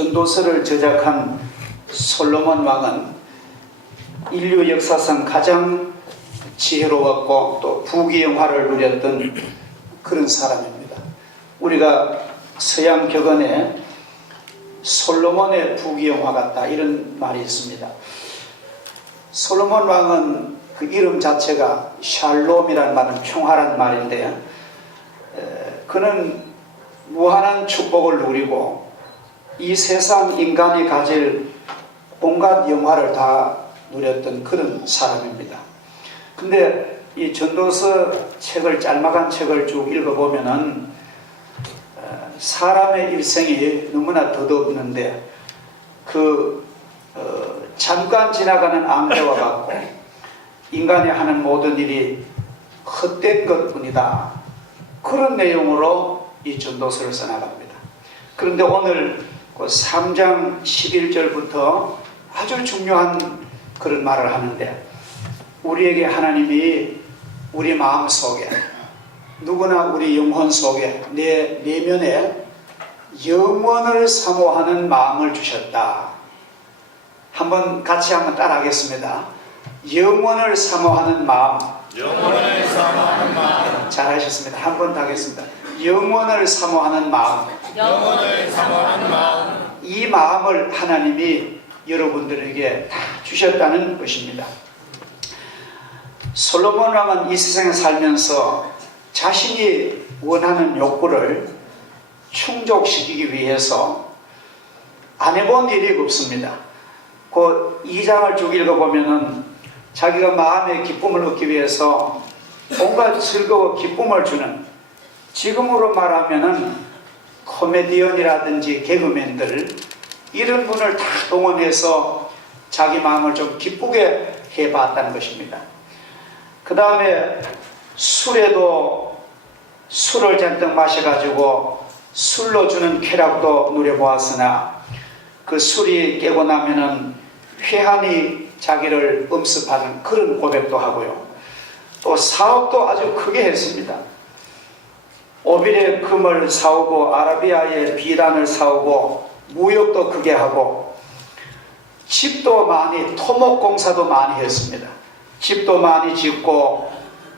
전도서를 제작한 솔로몬 왕은 인류 역사상 가장 지혜로웠고 또 부귀영화를 누렸던 그런 사람입니다. 우리가 서양 격언에 솔로몬의 부귀영화 같다 이런 말이 있습니다. 솔로몬 왕은 그 이름 자체가 샬롬이라는 말은 평화란 말인데 그는 무한한 축복을 누리고 이 세상 인간이 가질 온갖 영화를 다 누렸던 그런 사람입니다. 근데 이 전도서 책을 짤막한 책을 쭉 읽어보면은 사람의 일생이 너무나 덧없는데 잠깐 지나가는 암대와 같고 인간이 하는 모든 일이 헛된 것뿐이다. 그런 내용으로 이 전도서를 써나갑니다. 그런데 오늘 그 3장 11절부터 아주 중요한 그런 말을 하는데 우리에게 하나님이 우리 마음 속에 누구나 우리 영혼 속에 내 내면에 영원을 사모하는 마음을 주셨다. 한번 같이 한번 따라하겠습니다. 영원을 사모하는 마음. 영원을 사모하는 마음. 잘하셨습니다. 한 번 더 하겠습니다. 영원을 사모하는 마음. 영원을 사모하는 마음. 이 마음을 하나님이 여러분들에게 다 주셨다는 것입니다. 솔로몬 왕은 이 세상에 살면서 자신이 원하는 욕구를 충족시키기 위해서 안 해본 일이 없습니다. 그 2장을 쭉 읽어보면은 자기가 마음의 기쁨을 얻기 위해서 온갖 즐거워 기쁨을 주는, 지금으로 말하면은 코미디언이라든지 개그맨들 이런 분을 다 동원해서 자기 마음을 좀 기쁘게 해봤다는 것입니다. 그 다음에 술에도 술을 잔뜩 마셔가지고 술로 주는 쾌락도 누려보았으나 그 술이 깨고 나면은 회한이 자기를 엄습하는 그런 고백도 하고요. 또 사업도 아주 크게 했습니다. 오빌의 금을 사오고 아라비아의 비단을 사오고 무역도 크게 하고 집도 많이, 토목공사도 많이 했습니다. 집도 많이 짓고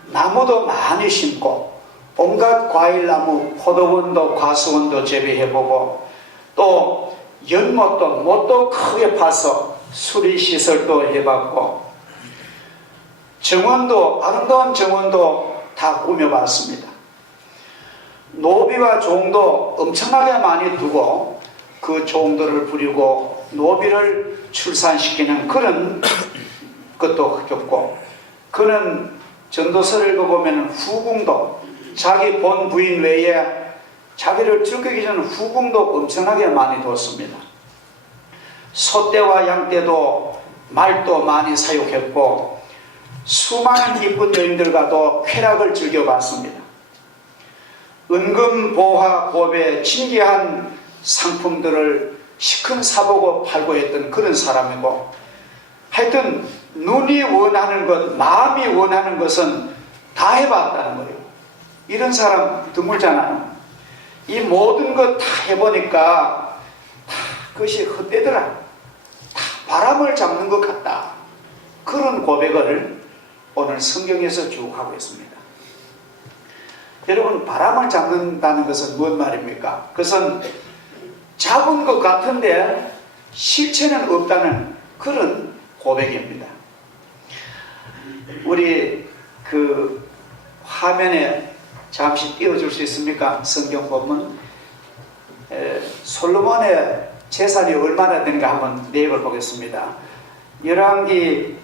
나무도 많이 심고 온갖 과일나무, 포도원도 과수원도 재배해보고 또 연못도 못도 크게 파서 수리시설도 해봤고 정원도, 아름다운 정원도 다 꾸며봤습니다. 노비와 종도 엄청나게 많이 두고 그 종들을 부리고 노비를 출산시키는 그런 것도 겪고, 그는 전도서를 읽어보면 후궁도 자기 본 부인 외에 자기를 즐기기 전 후궁도 엄청나게 많이 뒀습니다. 소떼와 양떼도 말도 많이 사육했고 수많은 이쁜 여인들과도 쾌락을 즐겨봤습니다. 은금, 보화, 보배, 진귀한 상품들을 시큰 사보고 팔고 했던 그런 사람이고, 하여튼 눈이 원하는 것, 마음이 원하는 것은 다 해봤다는 거예요. 이런 사람 드물잖아요. 이 모든 것 다 해보니까 다 그것이 헛되더라. 다 바람을 잡는 것 같다. 그런 고백을 오늘 성경에서 쭉 하고 있습니다. 여러분, 바람을 잡는다는 것은 무슨 말입니까? 그것은 잡은 것 같은데 실체는 없다는 그런 고백입니다. 우리 그 화면에 잠시 띄워줄 수 있습니까? 성경 본문. 솔로몬의 재산이 얼마나 되는가 한번 내용을 보겠습니다. 열왕기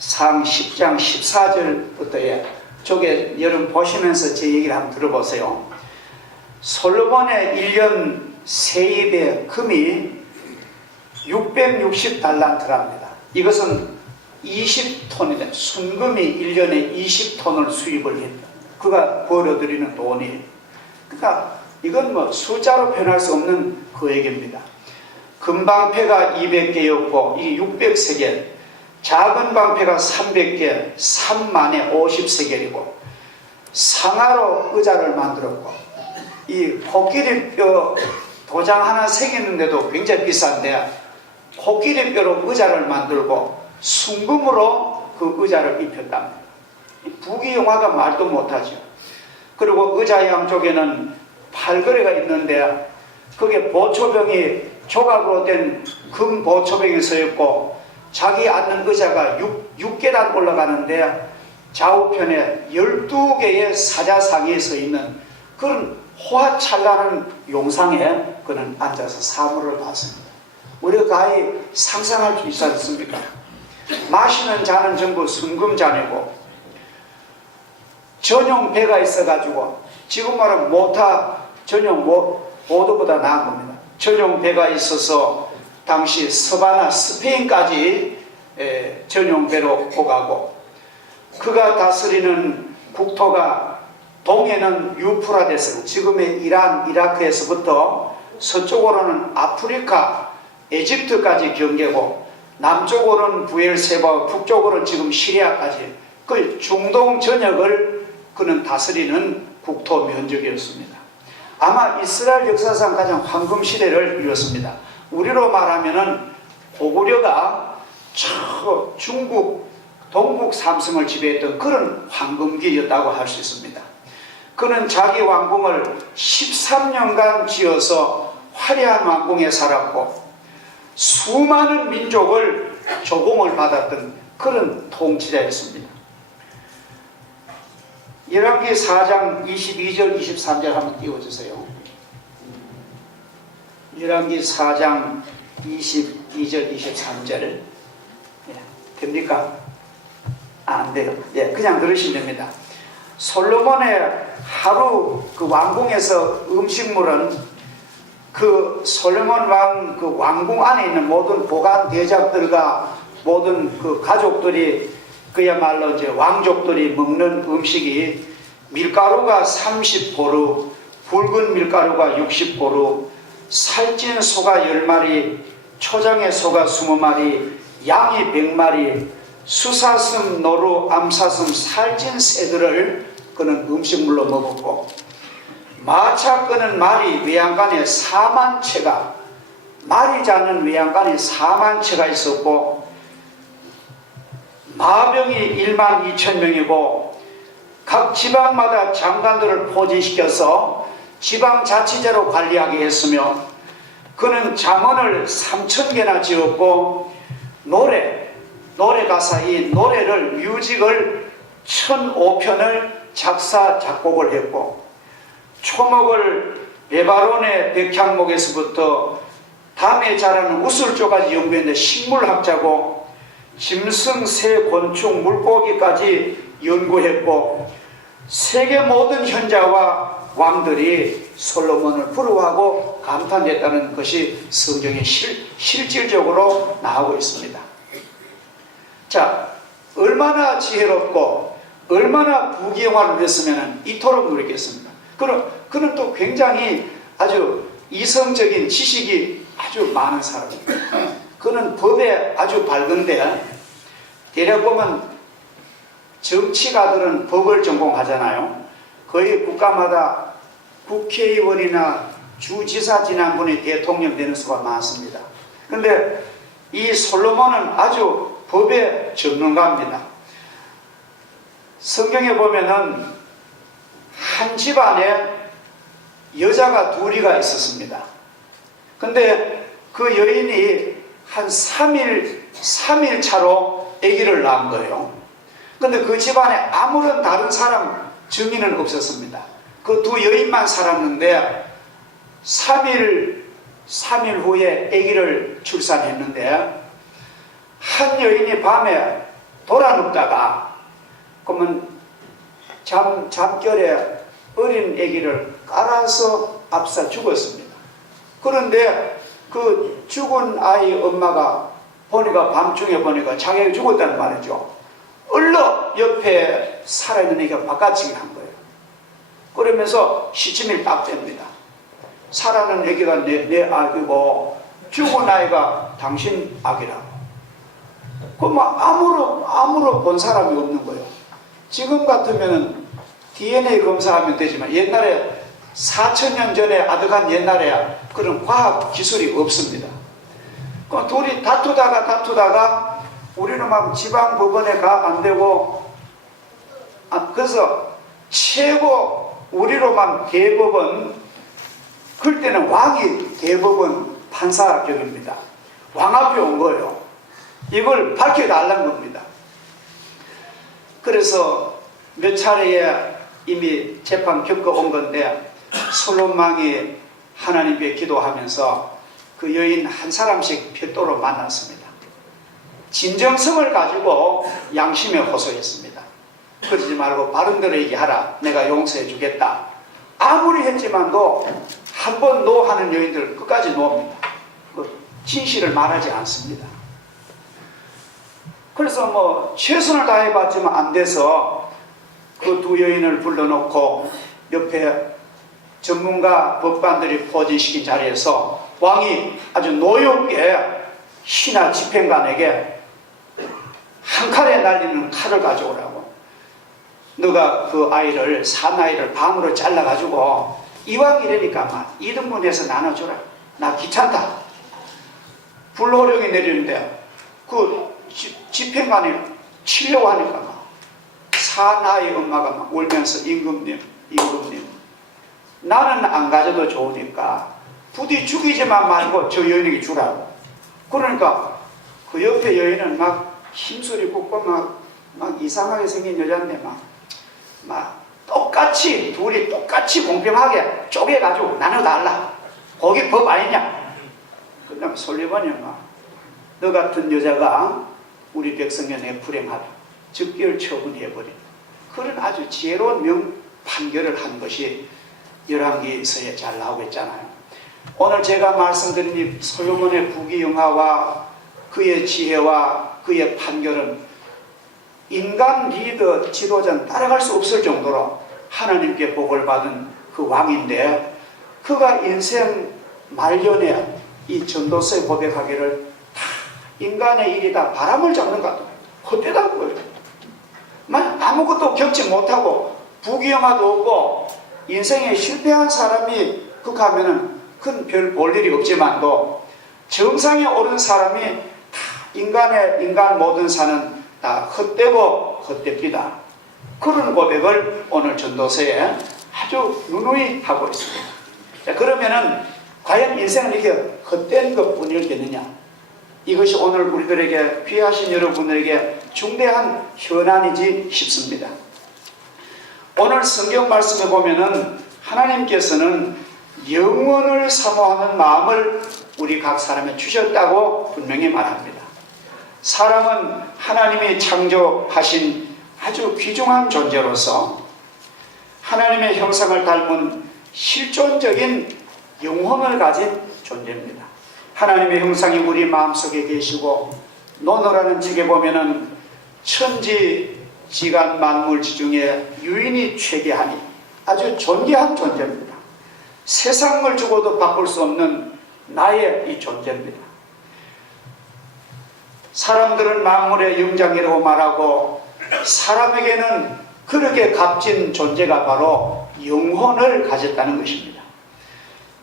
상 10장 14절부터의 쪽에 여러분 보시면서 제 얘기를 한번 들어보세요. 솔로몬의 1년 세입의 금이 660달란트랍니다. 이것은 20톤이다. 순금이 1년에 20톤을 수입을 했다. 그가 벌어들이는 돈이. 그러니까 이건 뭐 숫자로 표현할 수 없는 금액입니다. 금방패가 200개였고 이게 600세겔, 작은 방패가 300개, 3만에 50세겔이고 상아로 의자를 만들었고 이 코끼리 뼈 도장 하나 새기는데도 굉장히 비싼데 코끼리 뼈로 의자를 만들고 순금으로 그 의자를 입혔답니다. 부귀영화가 말도 못하죠. 그리고 의자 양쪽에는 팔걸이가 있는데 거기에 보초병이 조각으로 된 금 보초병이 서 있고 자기 앉는 의자가 6계단 올라가는데 좌우편에 12개의 사자상이 서 있는 그런 호화찬란한 용상에 그는 앉아서 사물을 봤습니다. 우리가 거의 상상할 수 있지 않습니까? 마시는 잔은 전부 순금잔이고 전용 배가 있어가지고 지금 말하면 모타 전용 보도보다 나은 겁니다. 전용 배가 있어서 당시 서바나 스페인까지 전용 배로 오가고 그가 다스리는 국토가 동해는 유프라데스 지금의 이란 이라크에서부터 서쪽으로는 아프리카 에집트까지 경계고 남쪽으로는 부엘세바 북쪽으로는 지금 시리아까지 그 중동 전역을 그는 다스리는 국토 면적이었습니다. 아마 이스라엘 역사상 가장 황금 시대를 이뤘습니다. 우리로 말하면은 고구려가 중국 동북 삼성을 지배했던 그런 황금기였다고 할 수 있습니다. 그는 자기 왕궁을 13년간 지어서 화려한 왕궁에 살았고 수많은 민족을 조공을 받았던 그런 통치자였습니다. 열왕기 4장 22절 23절 한번 띄워주세요. 열왕기 4장 22절 23절 됩니까? 안 돼요. 그냥 들으시면 됩니다. 솔로몬의 하루 그 왕궁에서 음식물은 그 솔로몬 왕 그 왕궁 안에 있는 모든 보관 대작들과 모든 그 가족들이 그야말로 이제 왕족들이 먹는 음식이 밀가루가 30보루, 붉은 밀가루가 60보루, 살찐 소가 10마리, 초장의 소가 20마리, 양이 100마리, 수사슴, 노루, 암사슴, 살찐 새들을 그는 음식물로 먹었고 마차 끄는 말이 외양간에 4만 채가 말이 자는 외양간에 4만 채가 있었고 마병이 1만 2천 명이고 각 지방마다 장관들을 포진시켜서 지방자치제로 관리하게 했으며 그는 잠언을 3,000개나 지었고 노래 가사 이 노래를 뮤직을 1,005편을 작사 작곡을 했고 초목을 레바논의 백향목에서부터 담에 자라는 우슬조까지 연구했는데 식물학자고 짐승, 새, 곤충, 물고기까지 연구했고 세계 모든 현자와 왕들이 솔로몬을 부러워하고 감탄했다는 것이 성경에 실질적으로 나오고 있습니다. 자, 얼마나 지혜롭고 얼마나 부귀영화를 누렸으면 이토록 누렸겠습니까? 그는 또 굉장히 아주 이성적인 지식이 아주 많은 사람입니다. 그는 법에 아주 밝은데 대략 보면 정치가들은 법을 전공하잖아요. 거의 국가마다 국회의원이나 주지사 지난번에 대통령 되는 수가 많습니다. 그런데 이 솔로몬은 아주 법의 전문가입니다. 성경에 보면은 한 집안에 여자가 둘이가 있었습니다. 근데 그 여인이 한 3일 차로 아기를 낳은 거예요. 근데 그 집안에 아무런 다른 사람 증인은 없었습니다. 그 두 여인만 살았는데 3일 후에 아기를 출산했는데 한 여인이 밤에 돌아눕다가 그러면 잠결에 어린 아기를 깔아서 압사 죽었습니다. 그런데 그 죽은 아이 엄마가 보니까 밤중에 보니까 자기가 죽었다는 말이죠. 얼른 옆에 살아있는 아기가 바깥치기 한 거예요. 그러면서 시침이 딱 됩니다. 살아있는 아기가 내 아기고 죽은 아이가 당신 아기라고. 그럼 아무로 본 사람이 없는 거예요. 지금 같으면 DNA 검사하면 되지만 옛날에 4,000년 전에 아득한 옛날에 그런 과학 기술이 없습니다. 그 둘이 다투다가 우리는 막 지방 법원에 가 안 되고, 그래서 최고 우리로만 대법원, 그때는 왕이 대법원 판사격입니다. 왕 앞에 온 거예요. 이걸 밝혀달라는 겁니다. 그래서 몇 차례에 이미 재판 겪어온 건데, 솔로몬 왕이 하나님께 기도하면서 그 여인 한 사람씩 별도로 만났습니다. 진정성을 가지고 양심에 호소했습니다. 그러지 말고 바른대로 얘기하라. 내가 용서해 주겠다. 아무리 했지만도 한 번 노하는 여인들 끝까지 노합니다. 진실을 말하지 않습니다. 그래서 뭐 최선을 다해봤지만 안 돼서 그 두 여인을 불러놓고 옆에 전문가 법관들이 포진시킨 자리에서 왕이 아주 노엽게 신하 집행관에게 한 칼에 날리는 칼을 가져오라고, 너가 그 아이를 사나이를 반으로 잘라가지고 이왕 이러니까 막 2등분해서 나눠주라. 나 귀찮다. 불호령이 내리는데 그 집행관이 치려고 하니까 막 사나이 엄마가 막 울면서 임금님 나는 안 가져도 좋으니까 부디 죽이지만 말고 저 여인에게 주라고. 그러니까 그 옆에 여인은 막 힘소리 붓고 막 이상하게 생긴 여자인데 막 똑같이 둘이 똑같이 공평하게 쪼개가지고 나눠달라. 거기 법 아니냐. 그다음에 솔로몬이 너 같은 여자가 우리 백성년에 불행하다. 즉결 처분해버린 그런 아주 지혜로운 판결을 한 것이 열왕기서에 잘 나오고 있잖아요. 오늘 제가 말씀드린 이 솔로몬의 부귀영화와 그의 지혜와 그의 판결은 인간 리더 지도자는 따라갈 수 없을 정도로 하나님께 복을 받은 그 왕인데, 그가 인생 말년에 이 전도서에 고백하기를 다 인간의 일이다, 바람을 잡는 것 같아요. 헛되다는 거예요. 아무것도 겪지 못하고 부귀영화도 없고 인생에 실패한 사람이 극하면은 큰 별 볼 일이 없지만도 정상에 오른 사람이 다 인간 모든 사는 다 헛되고 헛됩니다. 그런 고백을 오늘 전도서에 아주 누누이 하고 있습니다. 자, 그러면은 과연 인생은 이게 헛된 것 뿐이겠느냐? 이것이 오늘 우리들에게 귀하신 여러분들에게 중대한 현안이지 싶습니다. 오늘 성경 말씀에 보면은 하나님께서는 영원을 사모하는 마음을 우리 각 사람에 주셨다고 분명히 말합니다. 사람은 하나님이 창조하신 아주 귀중한 존재로서 하나님의 형상을 닮은 실존적인 영혼을 가진 존재입니다. 하나님의 형상이 우리 마음속에 계시고, 논어라는 책에 보면은 천지지간 만물지 중에 유인이 최대하니 아주 존귀한 존재입니다. 세상을 주고도 바꿀 수 없는 나의 이 존재입니다. 사람들은 만물의 영장이라고 말하고, 사람에게는 그렇게 값진 존재가 바로 영혼을 가졌다는 것입니다.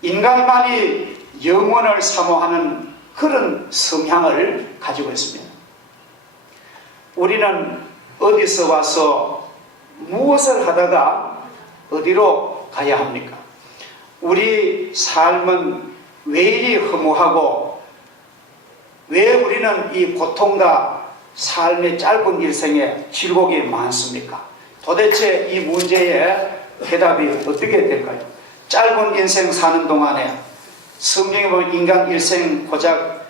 인간만이 영혼을 사모하는 그런 성향을 가지고 있습니다. 우리는 어디서 와서 무엇을 하다가 어디로 가야 합니까? 우리 삶은 왜 이리 허무하고 왜 우리는 이 고통과 삶의 짧은 일생에 질곡이 많습니까? 도대체 이 문제의 해답이 어떻게 될까요? 짧은 인생 사는 동안에 성경에 보면 인간 일생 고작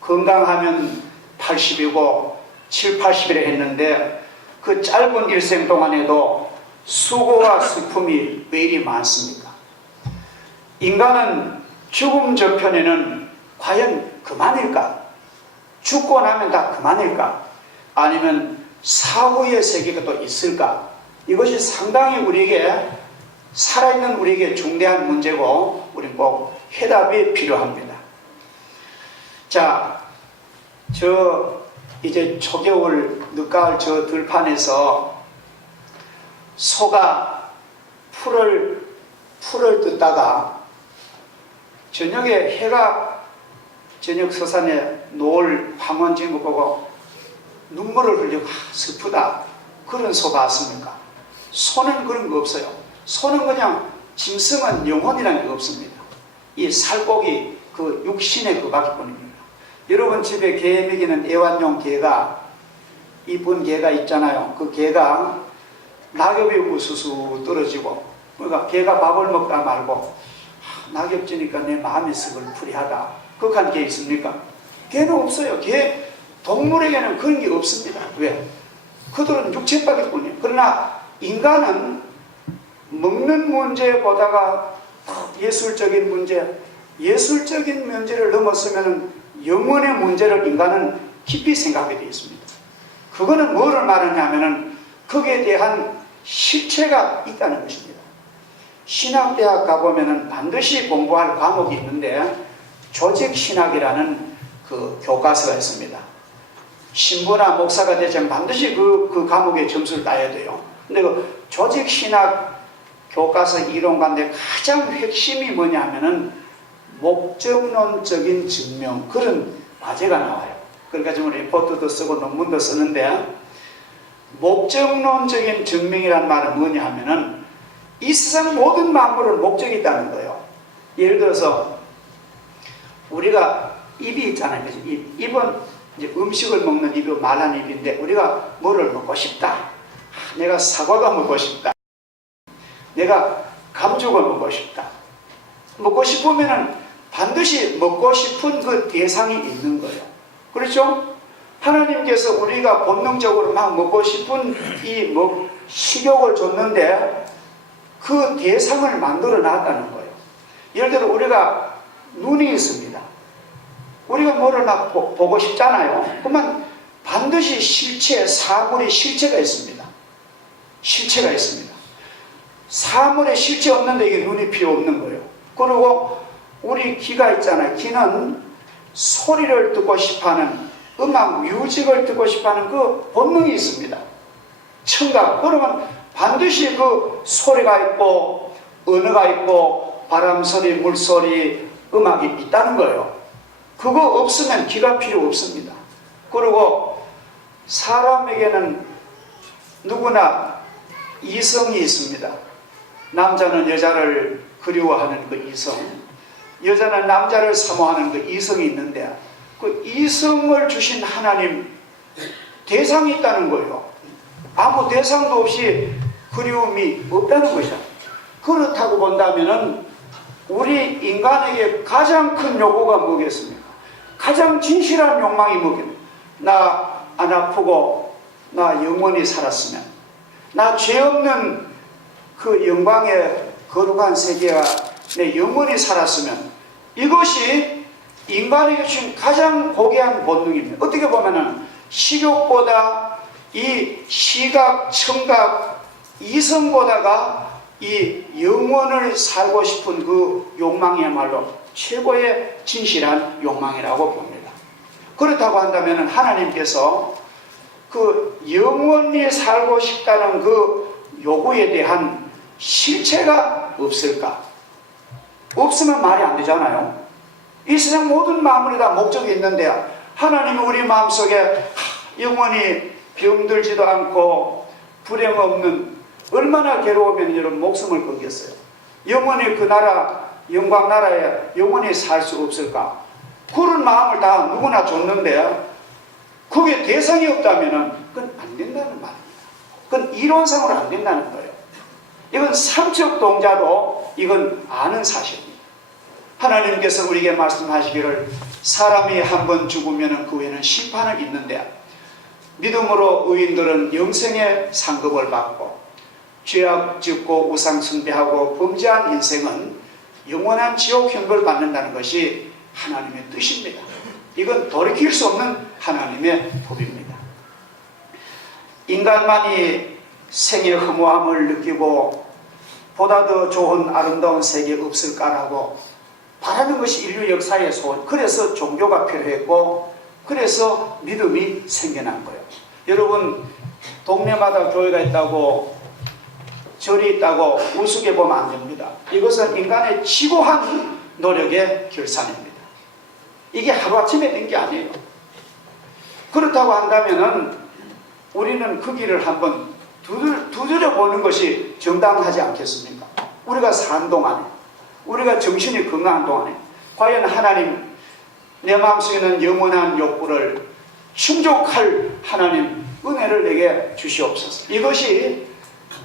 건강하면 80이고 7, 80이라 했는데 그 짧은 일생 동안에도 수고와 슬픔이 왜 이리 많습니까? 인간은 죽음 저편에는 과연 그만일까? 죽고 나면 다 그만일까? 아니면 사후의 세계가 또 있을까? 이것이 상당히 우리에게, 살아있는 우리에게 중대한 문제고 우리는 꼭 해답이 필요합니다. 자, 이제 초겨울 늦가을 저 들판에서 소가 풀을 풀을 뜯다가 저녁에 해가 저녁 서산에 노을 황혼 진 거 보고 눈물을 흘리고 슬프다 그런 소 봤습니까? 소는 그런 거 없어요. 소는 그냥 짐승은 영혼이라는 게 없습니다. 이 살코기 그 육신의 그밖에 뿐입니다. 여러분 집에 개 먹이는 애완용 개가 이쁜 개가 있잖아요. 그 개가 낙엽이 우수수 떨어지고 그러니까 개가 밥을 먹다 말고 낙엽 지니까 내 마음이 스글프리하다. 그한 개 있습니까? 개는 없어요. 동물에게는 그런 게 없습니다. 왜? 그들은 육체밖에 뿐이에요. 그러나 인간은 먹는 문제보다가 예술적인 문제를 넘었으면 영혼의 문제를 인간은 깊이 생각하게 되어 있습니다. 그거는 뭐를 말하냐면은 거기에 대한 실체가 있다는 것입니다. 신학대학 가보면은 반드시 공부할 과목이 있는데 조직신학이라는 그 교과서가 있습니다. 신부나 목사가 되자면 반드시 그 과목에 점수를 따야 돼요. 근데 그 조직신학 교과서 이론가인데 가장 핵심이 뭐냐면은 목적론적인 증명 그런 과제가 나와요. 그러니까 지금 리포트도 쓰고 논문도 쓰는데 목적론적인 증명이란 말은 뭐냐 하면은 이 세상 모든 만물은 목적이 있다는 거예요. 예를 들어서 우리가 입이 있잖아요. 입은 이제 음식을 먹는 입이 말하는 입인데 우리가 뭐를 먹고 싶다. 내가 사과가 먹고 싶다. 내가 감죽을 먹고 싶다. 먹고 싶으면은 반드시 먹고 싶은 그 대상이 있는 거예요. 그렇죠? 하나님께서 우리가 본능적으로 막 먹고 싶은 이 식욕을 줬는데 그 대상을 만들어 놨다는 거예요. 예를 들어 우리가 눈이 있습니다. 우리가 뭐를 막 보고 싶잖아요. 그러면 반드시 사물의 실체가 있습니다. 실체가 있습니다. 사물의 실체 없는데 이게 눈이 필요 없는 거예요. 그리고 우리 귀가 있잖아요. 귀는 소리를 듣고 싶어하는 음악, 뮤직을 듣고 싶어하는 그 본능이 있습니다. 청각. 그러면 반드시 그 소리가 있고 언어가 있고 바람소리, 물소리, 음악이 있다는 거예요. 그거 없으면 귀가 필요 없습니다. 그리고 사람에게는 누구나 이성이 있습니다. 남자는 여자를 그리워하는 그 이성, 여자는 남자를 사모하는 그 이성이 있는데 그 이성을 주신 하나님 대상이 있다는 거예요. 아무 대상도 없이 그리움이 없다는 것이죠. 그렇다고 본다면은 우리 인간에게 가장 큰 요구가 뭐겠습니까? 가장 진실한 욕망이 뭐겠습니까? 나 안 아프고 나 영원히 살았으면, 나 죄 없는 그 영광의 거룩한 세계가 내 영원히 살았으면, 이것이 인간에게 주신 가장 고귀한 본능입니다. 어떻게 보면은 식욕보다 이 시각, 청각, 이성보다가 이 영혼을 살고 싶은 그 욕망이야말로 최고의 진실한 욕망이라고 봅니다. 그렇다고 한다면 하나님께서 그 영원히 살고 싶다는 그 요구에 대한 실체가 없을까? 없으면 말이 안 되잖아요. 이 세상 모든 만물이 다 목적이 있는데 하나님이 우리 마음속에 영원히 병들지도 않고 불행 없는, 얼마나 괴로우면 여러분 목숨을 끊겠어요. 영원히 그 나라, 영광 나라에 영원히 살 수 없을까? 그런 마음을 다 누구나 줬는데 그게 대상이 없다면 그건 안 된다는 말입니다. 그건 이론상으로 안 된다는 거예요. 이건 삼척 동자도 이건 아는 사실입니다. 하나님께서 우리에게 말씀하시기를 사람이 한 번 죽으면 그 후에는 심판을 있는데 믿음으로 의인들은 영생의 상급을 받고 죄악 짓고 우상 숭배하고 범죄한 인생은 영원한 지옥 형벌을 받는다는 것이 하나님의 뜻입니다. 이건 돌이킬 수 없는 하나님의 법입니다. 인간만이 생의 허무함을 느끼고 보다 더 좋은 아름다운 세계 없을까라고 바라는 것이 인류 역사의 소원. 그래서 종교가 필요했고 그래서 믿음이 생겨난 거예요. 여러분 동네마다 교회가 있다고 절이 있다고 우습게 보면 안 됩니다. 이것은 인간의 지고한 노력의 결산입니다. 이게 하루아침에 된 게 아니에요. 그렇다고 한다면은 우리는 그 길을 한번 두드려 보는 것이 정당하지 않겠습니까? 우리가 산 동안에, 우리가 정신이 건강한 동안에 과연 하나님, 내 마음속에는 영원한 욕구를 충족할 하나님 은혜를 내게 주시옵소서. 이것이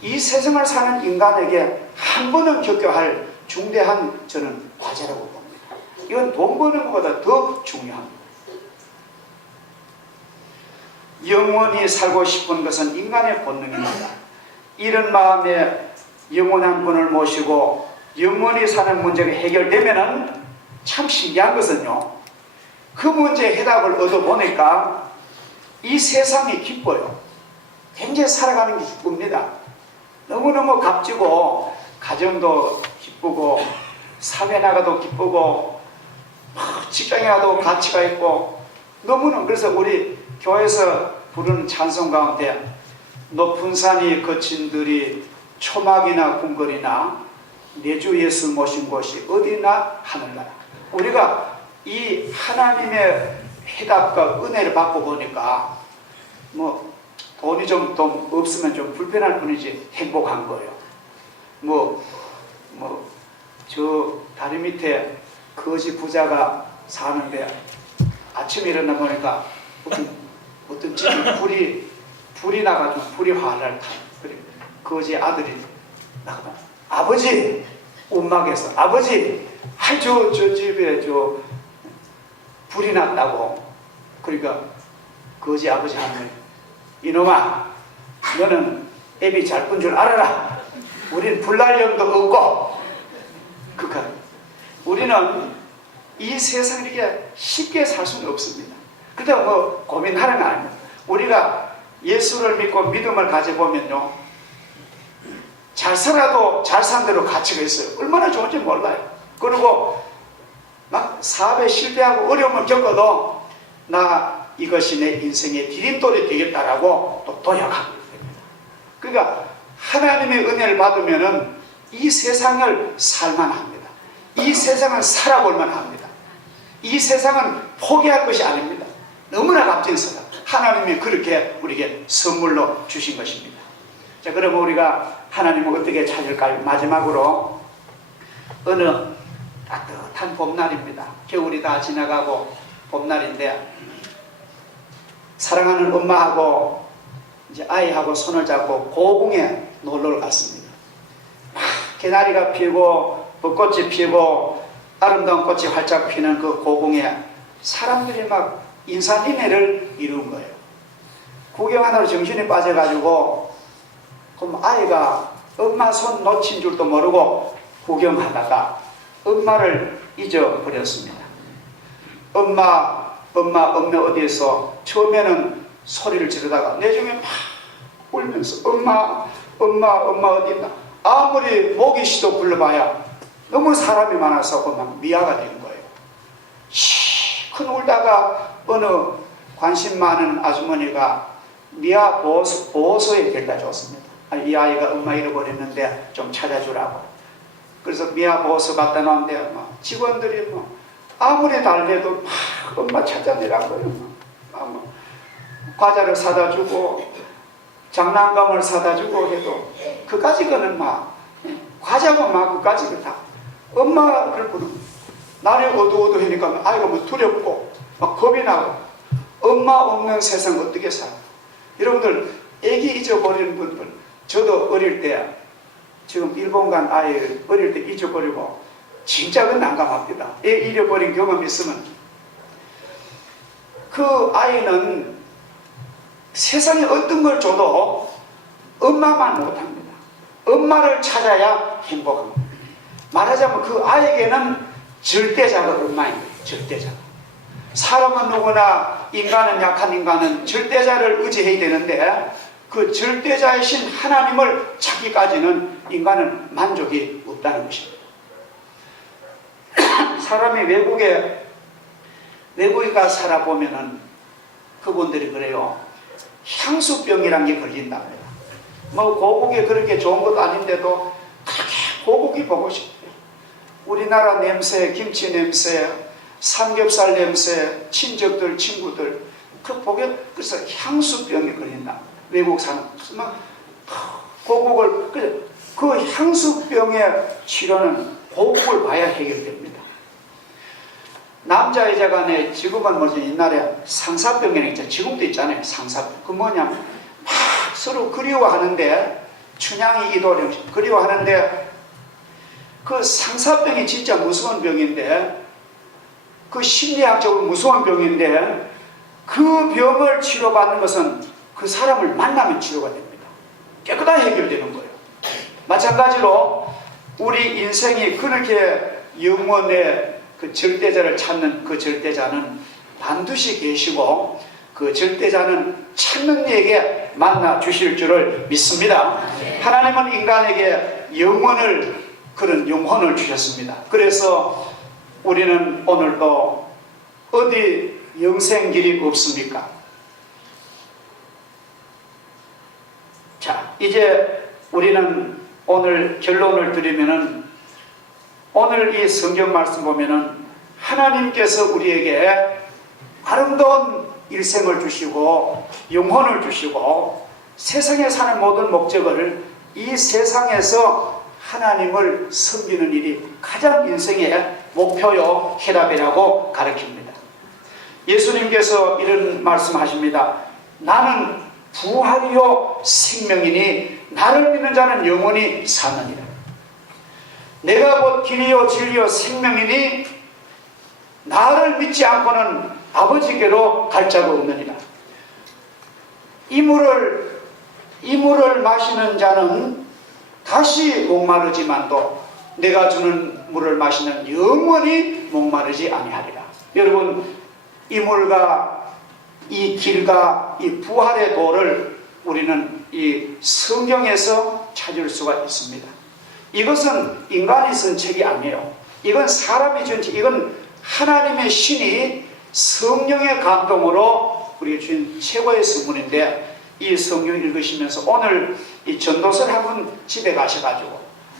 이 세상을 사는 인간에게 한 번은 겪어야 할 중대한 저는 과제라고 봅니다. 이건 돈 버는 것보다 더 중요합니다. 영원히 살고 싶은 것은 인간의 본능입니다. 이런 마음에 영원한 분을 모시고 영원히 사는 문제가 해결되면은 참 신기한 것은요, 그 문제의 해답을 얻어보니까 이 세상이 기뻐요. 굉장히 살아가는 게 기쁩니다. 너무너무 값지고 가정도 기쁘고 사회 나가도 기쁘고 직장에 가도 가치가 있고 너무너무. 그래서 우리 교회에서 부르는 찬송 가운데 높은 산이 거친 들이 초막이나 궁궐이나 내 주 예수 모신 곳이 어디나 하늘나라. 우리가 이 하나님의 해답과 은혜를 받고 보니까 뭐 돈이 좀 없으면 좀 불편할 뿐이지 행복한 거예요. 저 다리 밑에 거지 부자가 사는데 아침에 일어나 보니까 어떤 집에 불이 나가지고 불이 화를 타. 그래 거지 아들이 나가면 아버지, 움막에서 아버지, 저 집에 불이 났다고. 그러니까 거지 아버지 하는 거예요. 이놈아, 너는 애비 잘 꾼 줄 알아라. 우린 불날 일도 없고. 그러니까 우리는 이 세상에 이렇게 쉽게 살 수는 없습니다. 그렇다고 뭐 고민하는 거 아닙니다. 우리가 예수를 믿고 믿음을 가져보면요, 잘 살아도 잘 산 대로 가치가 있어요. 얼마나 좋은지 몰라요. 그리고 막 사업에 실패하고 어려움을 겪어도 나 이것이 내 인생의 디딤돌이 되겠다라고 또 도약하게 됩니다. 그러니까 하나님의 은혜를 받으면은 이 세상을 살만합니다. 이 세상은 살아볼만 합니다. 이 세상은 포기할 것이 아닙니다. 너무나 값진 하나님이 그렇게 우리에게 선물로 주신 것입니다. 자, 그러면 우리가 하나님을 어떻게 찾을까요? 마지막으로 어느 따뜻한 봄날입니다. 겨울이 다 지나가고 봄날인데 사랑하는 엄마하고 이제 아이하고 손을 잡고 고궁에 놀러를 갔습니다. 막 개나리가 피고 벚꽃이 피고 아름다운 꽃이 활짝 피는 그 고궁에 사람들이 막 인산인해를 이룬 거예요. 구경하느라 정신이 빠져가지고 그럼 아이가 엄마 손 놓친 줄도 모르고 구경하다가 엄마를 잊어버렸습니다. 엄마 어디에서 처음에는 소리를 지르다가 나중에 막 울면서 엄마 어디 있나. 아무리 모기씨도 불러봐야 너무 사람이 많아서 그만 미아가 된 거예요. 큰 울다가 어느 관심 많은 아주머니가 미아 보호소에 데려다 줬습니다. 이 아이가 엄마 잃어버렸는데 좀 찾아주라고. 그래서 미아 보호소 갖다 놓은데 직원들이 아무리 달래도 막 엄마 찾아내란 거예요. 과자를 사다 주고 장난감을 사다 주고 해도 그까지 거는 과자고 그까지 다 엄마를 부르고 날이 어두워두니까 아이가 두렵고 겁이 나고 엄마 없는 세상 어떻게 살아. 여러분들 애기 잊어버리는 분들, 저도 어릴 때 지금 일본 간 아이를 어릴 때 잊어버리고 진짜 그 난감합니다. 애 잃어버린 경험이 있으면 그 아이는 세상에 어떤 걸 줘도 엄마만 못합니다. 엄마를 찾아야 행복합니다. 말하자면 그 아이에게는 절대자가 엄마입니다. 절대자가. 사람은 누구나 인간은 약한 인간은 절대자를 의지해야 되는데 그 절대자이신 하나님을 찾기까지는 인간은 만족이 없다는 것입니다. 사람이 외국에 가 살아보면은 그분들이 그래요. 향수병이란 게 걸린답니다. 뭐 고국이 그렇게 좋은 것도 아닌데도 그렇게 고국이 보고 싶대요. 우리나라 냄새, 김치 냄새, 삼겹살 냄새, 친척들, 친구들 그 보게 그래서 향수병에 걸린다. 외국 사람 막 고국을 그 향수병의 치료는 고국을 봐야 해결됩니다. 남자 여자 간에 지금은 뭐지 옛날에 상사병이라는 게 지금도 있잖아요. 상사병. 그 뭐냐면 막 서로 그리워하는데 춘향이 이도령 그리워하는데 그 상사병이 진짜 무서운 병인데 그 심리학적으로 무서운 병인데 그 병을 치료받는 것은 그 사람을 만나면 치료가 됩니다. 깨끗하게 해결되는 거예요. 마찬가지로 우리 인생이 그렇게 영원의 그 절대자를 찾는 그 절대자는 반드시 계시고 그 절대자는 찾는 이에게 만나 주실 줄을 믿습니다. 하나님은 인간에게 그런 영혼을 주셨습니다. 그래서 우리는 오늘도 어디 영생길이 없습니까? 자, 이제 우리는 오늘 결론을 드리면은 오늘 이 성경 말씀 보면은 하나님께서 우리에게 아름다운 일생을 주시고 영혼을 주시고 세상에 사는 모든 목적을 이 세상에서 하나님을 섬기는 일이 가장 인생의 목표요 해답이라고 가르칩니다. 예수님께서 이런 말씀하십니다. 나는 부활이요 생명이니 나를 믿는 자는 영원히 사느니라. 내가 곧 길이요 진리요 생명이니 나를 믿지 않고는 아버지께로 갈 자가 없느니라. 이 물을 마시는 자는 다시 목마르지만도 내가 주는 물을 마시는 영원히 목마르지 아니하리라. 여러분, 이 물과 이 길과 이 부활의 도를 우리는 이 성경에서 찾을 수가 있습니다. 이것은 인간이 쓴 책이 아니에요. 이건 사람이 준 책, 이건 하나님의 신이 성령의 감동으로 우리에게 주신 최고의 선물인데 이 성경 읽으시면서 오늘 이 전도서를 한번 집에 가셔가지고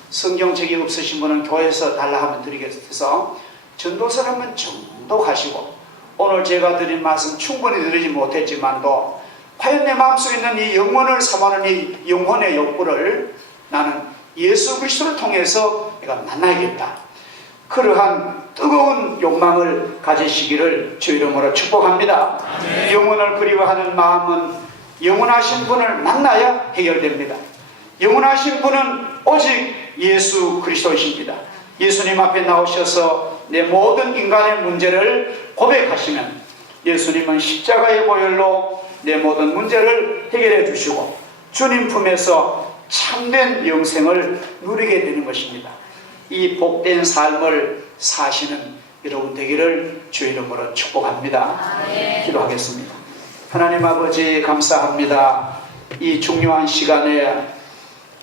성경책이 없으신 분은 교회에서 달라 하면 드리겠어서 전도서를 한번 정독하시고 오늘 제가 드린 말씀 충분히 드리지 못했지만도 과연 내 마음속에 있는 이 영혼을 삼하는 이 영혼의 욕구를 나는 예수 그리스도를 통해서 내가 만나야겠다. 그러한 뜨거운 욕망을 가지시기를 주 이름으로 축복합니다. 네. 영혼을 그리워하는 마음은 영원하신 분을 만나야 해결됩니다. 영원하신 분은 오직 예수 그리스도이십니다. 예수님 앞에 나오셔서 내 모든 인간의 문제를 고백하시면 예수님은 십자가의 보혈로 내 모든 문제를 해결해 주시고 주님 품에서 참된 영생을 누리게 되는 것입니다. 이 복된 삶을 사시는 여러분 되기를 주 이름으로 축복합니다. 기도하겠습니다. 하나님 아버지 감사합니다. 이 중요한 시간에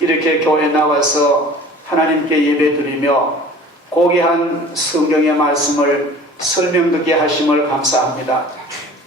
이렇게 교회에 나와서 하나님께 예배드리며 고귀한 성경의 말씀을 설명 듣게 하심을 감사합니다.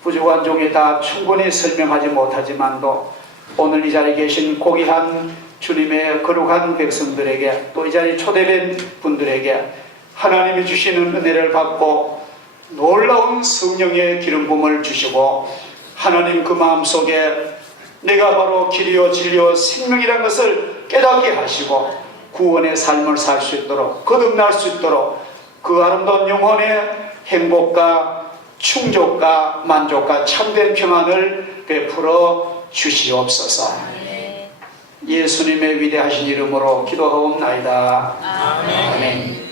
부족한 종이 다 충분히 설명하지 못하지만도 오늘 이 자리에 계신 고귀한 주님의 거룩한 백성들에게 또 이 자리에 초대된 분들에게 하나님이 주시는 은혜를 받고 놀라운 성령의 기름 부음을 주시고 하나님 그 마음속에 내가 바로 길이요 진리요 생명이라는 것을 깨닫게 하시고 구원의 삶을 살 수 있도록 거듭날 수 있도록 그 아름다운 영혼의 행복과 충족과 만족과 참된 평안을 베풀어 주시옵소서. 예수님의 위대하신 이름으로 기도하옵나이다. 아멘. 아멘.